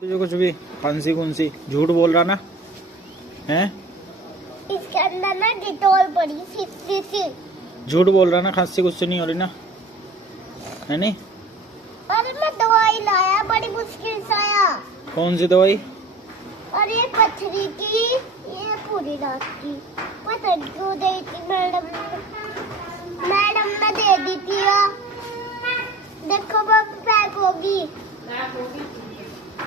तुझे कुछ भी खांसी खुंसी झूठ बोल रहा ना है? इसके अंदर ना डिटॉल पड़ी सी। झूठ बोल रहा ना, खांसी कुछ नहीं हो रही ना, है नहीं? अरे मैं दवाई लाया, बड़ी मुश्किल से आया। कौन सी दवाई? अरे पथरी की, ये पूरी रात की पता नहीं क्यों दी थी मैडम ने।